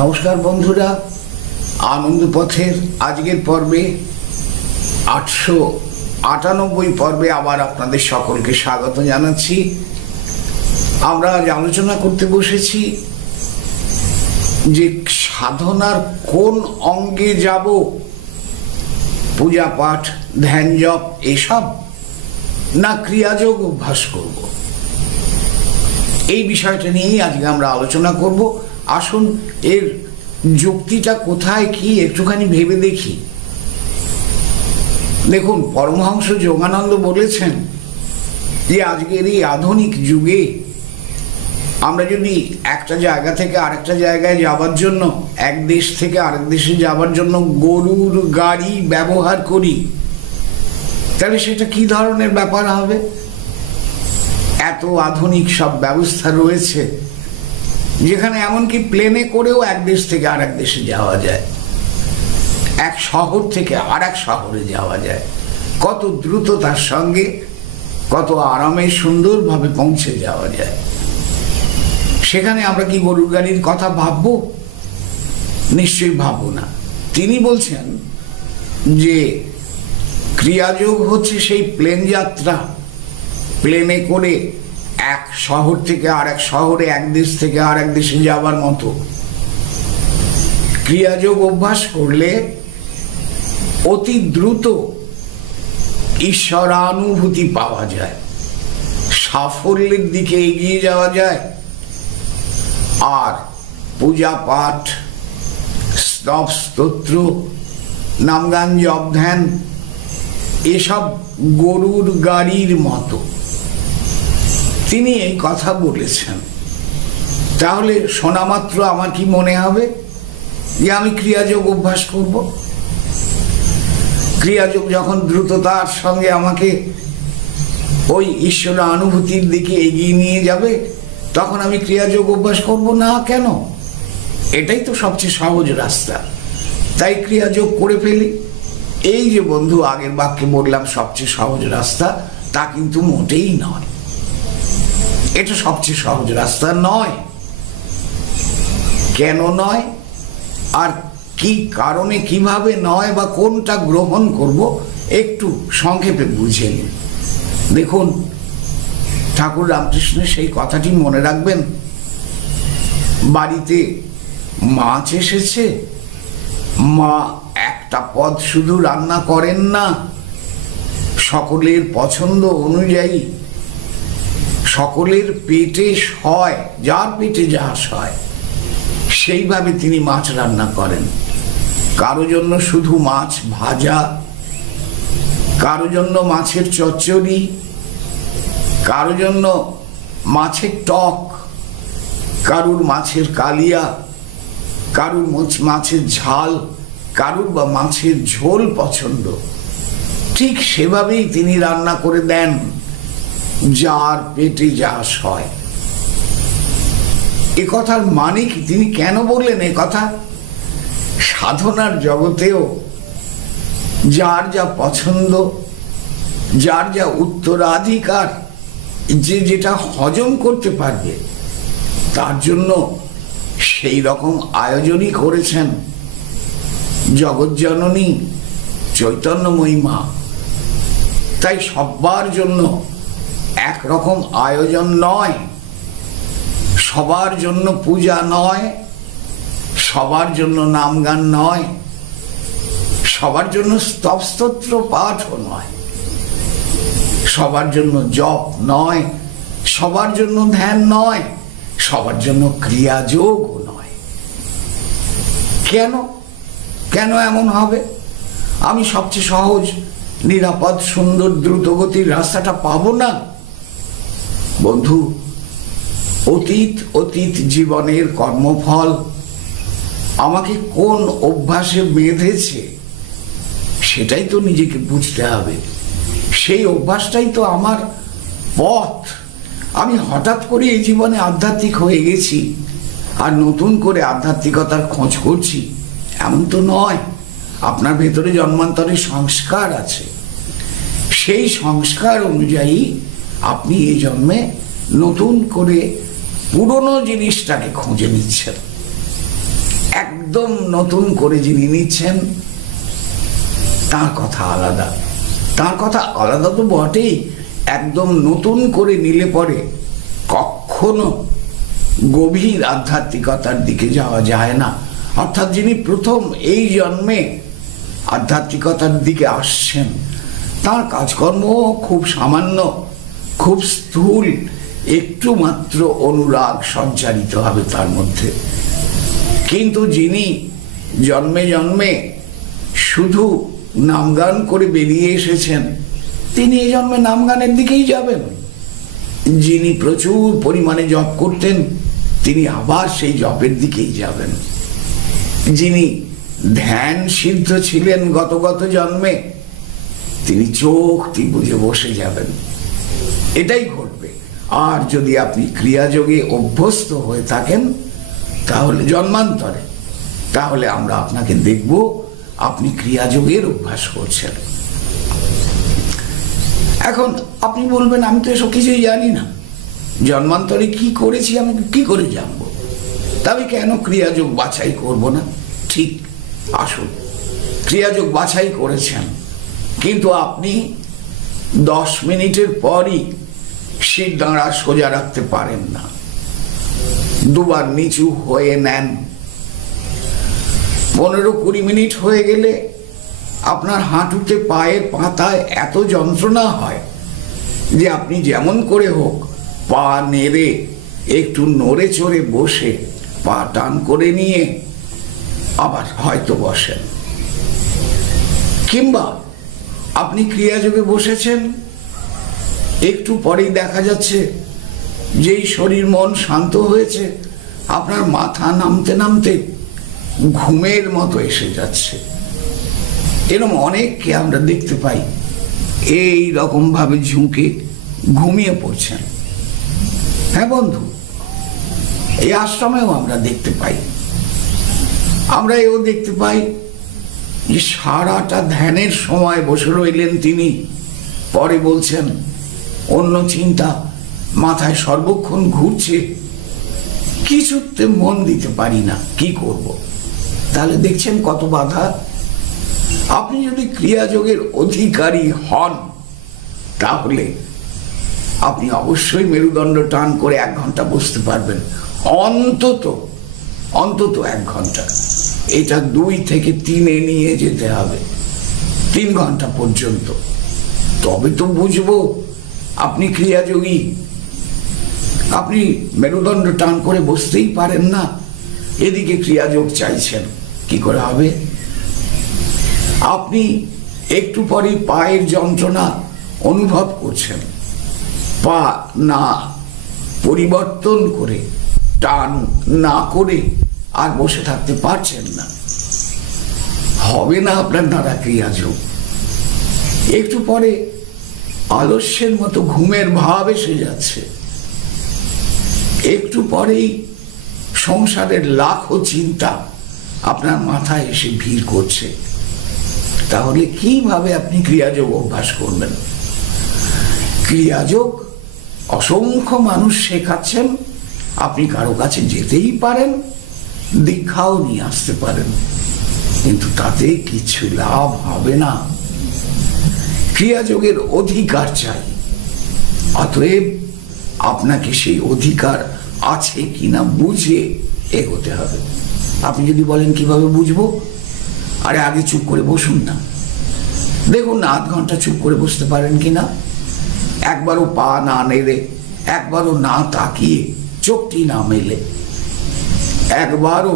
নমস্কার বন্ধুরা, আনন্দ পথের আজকের পর্বে 898 পর্বে আবার আপনাদের সকলকে স্বাগত জানাচ্ছি। আমরা আজ আলোচনা করতে বসেছি যে সাধনার কোন অঙ্গে যাব, পূজা পাঠ, ধ্যান জপ এসব, না ক্রিয়াযোগ অভ্যাস করব। এই বিষয়টা নিয়েই আজকে আমরা আলোচনা করব। আসুন এর যুক্তিটা কোথায় কি একটুখানি ভেবে দেখি। দেখুন, পরমহংস যোগানন্দ বলেছেন যে আজকের এই আধুনিক যুগে আমরা যদি একটা জায়গা থেকে আরেকটা জায়গায় যাবার জন্য, এক দেশ থেকে আরেক দেশে যাবার জন্য গরুর গাড়ি ব্যবহার করি, তাহলে সেটা কি ধরনের ব্যাপার হবে? এত আধুনিক সব ব্যবস্থা রয়েছে যেখানে এমনকি প্লেনে করেও এক দেশ থেকে আরেক দেশে যাওয়া যায়, এক শহর থেকে আরেক শহরে যাওয়া যায়, কত দ্রুততার সঙ্গে, কত আরামে সুন্দরভাবে পৌঁছে যাওয়া যায়। সেখানে আমরা কি গরুর গাড়ির কথা ভাববো? নিশ্চয়ই ভাববো না। তিনি বলছেন যে ক্রিয়াযোগ হচ্ছে সেই প্লেন যাত্রা, প্লেনে করে এক শহর থেকে আরেক শহরে, এক দেশ থেকে আরেক দেশে যাবার মতো। ক্রিয়াযোগ অভ্যাস করলে অতি দ্রুত ঈশ্বরানুভূতি পাওয়া যায়, সাফল্যের দিকে এগিয়ে যাওয়া যায়। আর পূজা পাঠ, স্তব স্তোত্র, নামগান জপ ধ্যান এসব গরুর গাড়ির মতো। তিনি এই কথা বলেছেন। তাহলে শোনা মাত্র আমার কি মনে হবে যে আমি ক্রিয়াযোগ অভ্যাস করব? ক্রিয়াযোগ যখন দ্রুততার সঙ্গে আমাকে ওই ঈশ্বর অনুভূতির দিকে এগিয়ে নিয়ে যাবে, তখন আমি ক্রিয়াযোগ অভ্যাস করব না কেন? এটাই তো সবচেয়ে সহজ রাস্তা। তাই ক্রিয়াযোগ করে ফেলি। এই যে বন্ধু আগের বাক্যে বললাম সবচেয়ে সহজ রাস্তা, তা কিন্তু মোটেই নয়। এটা সবচেয়ে সহজ রাস্তা নয়। কেন নয়, আর কি কারণে, কিভাবে নয়, বা কোনটা গ্রহণ করব, একটু সংক্ষেপে বুঝে নিন। দেখুন, ঠাকুর রামকৃষ্ণের সেই কথাটি মনে রাখবেন। বাড়িতে মাছ এসেছে, মা একটা পদ শুধু রান্না করেন না, সকলের পছন্দ অনুযায়ী, সকলের পেটে সয়, যার পেটে যা সয় সেইভাবে তিনি মাছ রান্না করেন। কারো জন্য শুধু মাছ ভাজা, কারো জন্য মাছের চচ্চড়ি, কারো জন্য মাছের টক, কারুর মাছের কালিয়া, কারুর মাছের ঝাল, কারুর বা মাছের ঝোল পছন্দ। ঠিক সেভাবেই তিনি রান্না করে দেন, যার পেটে যা সয়। এ কথার মানে কি? তিনি কেন বললেন এ কথা? সাধনার জগতেও যার যা পছন্দ, যার যা উত্তরাধিকার, যে যেটা হজম করতে পারবে, তার জন্য সেই রকম আয়োজনই করেছেন জগজ্জননী চৈতন্যময়ী মা। তাই সবার জন্য একরকম আয়োজন নয়, সবার জন্য পূজা নয়, সবার জন্য নামগান নয়, সবার জন্য স্তব স্তোত্র পাঠও নয়, সবার জন্য জপ নয়, সবার জন্য ধ্যান নয়, সবার জন্য ক্রিয়াযোগও নয়। কেন কেন এমন হবে? আমি সবচেয়ে সহজ, নিরাপদ, সুন্দর, দ্রুতগতির রাস্তাটা পাবো না? বন্ধু, অতীত জীবনের কর্মফল আমাকে কোন অভ্যাসে বেঁধেছে সেটাই তো নিজেকে বুঝতে হবে। সেই অভ্যাসটাই তো আমার পথ। আমি হঠাৎ করে এই জীবনে আধ্যাত্মিক হয়ে গেছি আর নতুন করে আধ্যাত্মিকতার খোঁজ করছি, এমন তো নয়। আপনার ভেতরে জন্মান্তরে সংস্কার আছে, সেই সংস্কার অনুযায়ী আপনি এই জন্মে নতুন করে পুরনো জিনিসটাকে খুঁজে নিচ্ছেন। একদম নতুন করে যিনি নিচ্ছেন তার কথা আলাদা। তার কথা আলাদা তো বটেই, একদম নতুন করে নিলে পরে কখনো গভীর আধ্যাত্মিকতার দিকে যাওয়া যায় না। অর্থাৎ যিনি প্রথম এই জন্মে আধ্যাত্মিকতার দিকে আসছেন, তার কাজকর্ম খুব সামান্য, খুব স্থূল, একটু মাত্র অনুরাগ সঞ্চারিত হবে তার মধ্যে। কিন্তু যিনি জন্মে জন্মে শুধু নামগান করে বেরিয়ে এসেছেন, তিনি এই জন্মে নামগানের দিকেই যাবেন। যিনি প্রচুর পরিমাণে জপ করতেন, তিনি আবার সেই জপের দিকেই যাবেন। যিনি ধ্যান সিদ্ধ ছিলেন গত গত জন্মে, তিনি চোখ বুজে বসে যাবেন। এটাই ঘটবে। আর যদি আপনি ক্রিয়াযোগে অভ্যস্ত হয়ে থাকেন তাহলে জন্মান্তরে, তাহলে আমরা আপনাকে দেখব আপনি ক্রিয়াযোগের অভ্যাস করছেন। এখন আপনি বলবেন, আমি তো এসব কিছুই জানি না, জন্মান্তরে কি করেছি আমি কি করে জানবো, তা আমি কেন ক্রিয়াযোগ বাছাই করব না? ঠিক, আসুন, ক্রিয়াযোগ বাছাই করেছেন, কিন্তু আপনি 10 মিনিটের পরই শির দাঁড়া সোজা রাখতে পারেন না, দুবার নিচু হয়ে নেন। 15-20 মিনিট হয়ে গেলে আপনার হাঁটুতে পায়ের পাতায় এত যন্ত্রণা হয় যে আপনি যেমন করে হোক পা নেড়ে একটু নড়ে চড়ে বসে পা টান করে নিয়ে আবার হয়তো বসেন। কিংবা আপনি ক্রিয়াযোগে বসেছেন, একটু পরেই দেখা যাচ্ছে যেই শরীর মন শান্ত হয়েছে, আপনার মাথা নামতে নামতে ঘুমের মতো এসে যাচ্ছে। এরকম অনেককে আমরা দেখতে পাই এই রকম ভাবে ঝুঁকে ঘুমিয়ে পড়ছেন। হ্যাঁ বন্ধু, এই আশ্রমেও আমরা দেখতে পাই। আমরা এও দেখতে পাই যে সারাটা ধ্যানের সময় বসে রইলেন তিনি, পরে বলছেন অন্য চিন্তা মাথায় সর্বক্ষণ ঘুরছে, কিছুতে মন দিতে পারি না, কি করব? তাহলে দেখছেন কত বাধা। আপনি যদি ক্রিয়াযোগের অধিকারী হন তাহলে আপনি অবশ্যই মেরুদণ্ড টান করে 1 ঘন্টা বসতে পারবেন, অন্তত 1 ঘন্টা। এটা 2 থেকে 3-এ নিয়ে যেতে হবে, 3 ঘন্টা পর্যন্ত। তবে তো বুঝবো আপনি ক্রিয়াযোগী। আপনি মেরুদণ্ড টান করে বসতেই পারেন না, এদিকে ক্রিয়াযোগ চাইছেন, কি করে হবে? আপনি একটু পরে পায়ের যন্ত্রণা অনুভব করছেন, পা না পরিবর্তন করে, টান না করে আর বসে থাকতে পারছেন না, হবে না আপনার দ্বারা ক্রিয়াযোগ। একটু পরে আলস্যের মতো ঘুমের ভাব এসে যাচ্ছে, একটু পরেই সংসারের লাখো চিন্তা আপনার মাথায় এসে ভিড় করছে। তাহলে কিভাবে আপনি ক্রিয়াযোগ অভ্যাস করবেন? ক্রিয়াযোগ অসংখ্য মানুষ শেখাচ্ছেন, আপনি কারো কাছে যেতেই পারেন, দীক্ষাও নিয়ে আসতে পারেন, কিন্তু তাতে কিছু লাভ হবে না। ক্রিয়াযোগের অধিকার চাই, অতএব আপনাকে সেই অধিকার আছে কিনা বুঝে এগোতে হবে। আপনি যদি বলেন কিভাবে বুঝবো, আরে আগে চুপ করে বসুন না, দেখুন না 8 ঘন্টা চুপ করে বসতে পারেন কিনা। একবারও পা না নেড়ে, একবারও না তাকিয়ে, চোখটি না মেলে, একবারও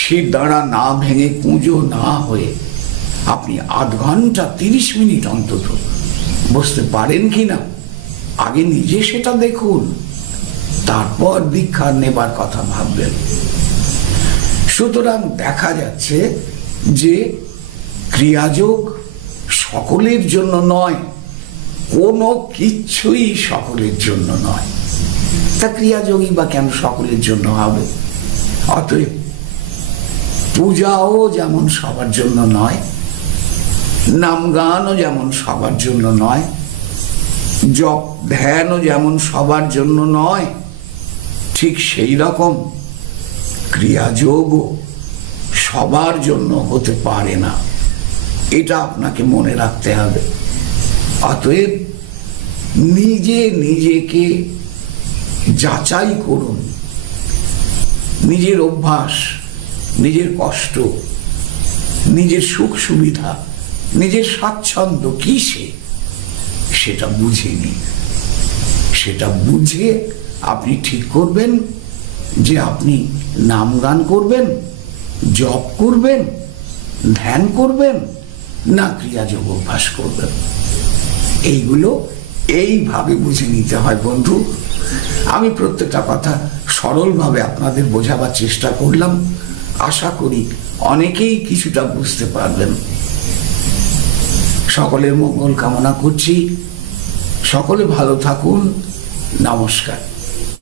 শির দাঁড়া না ভেঙে কুঁজো না হয়ে আপনি 8 ঘন্টা 30 মিনিট অন্তত বসতে পারেন কিনা আগে নিজে সেটা দেখুন, তারপর দীক্ষা নেবার কথা ভাববেন। সুতরাং দেখা যাচ্ছে যে ক্রিয়াযোগ সকলের জন্য নয়, কোনো কিছুই সকলের জন্য নয়। তা ক্রিয়াযোগী বা কেন সকলের জন্য হবে? অতএব পূজাও যেমন সবার জন্য নয়, নাম গানও যেমন সবার জন্য নয়, জপ ধ্যানও যেমন সবার জন্য নয়, ঠিক সেই রকম ক্রিয়াযোগও সবার জন্য হতে পারে না, এটা আপনাকে মনে রাখতে হবে। অতএব নিজে নিজেকে যাচাই করুন, নিজের অভ্যাস, নিজের কষ্ট, নিজের সুখ সুবিধা, নিজের স্বাচ্ছন্দ্য কিসে সেটা বুঝে নিন। সেটা বুঝে আপনি ঠিক করবেন যে আপনি নাম গান করবেন, জপ করবেন, ধ্যান করবেন, না ক্রিয়াযোগ অভ্যাস করবেন। এইগুলো এইভাবে বুঝে নিতে হয় বন্ধু। আমি প্রত্যেকটা কথা সরলভাবে আপনাদের বোঝাবার চেষ্টা করলাম, আশা করি অনেকেই কিছুটা বুঝতে পারবেন। সকলের মঙ্গল কামনা করছি, সকলে ভালো থাকুন। নমস্কার।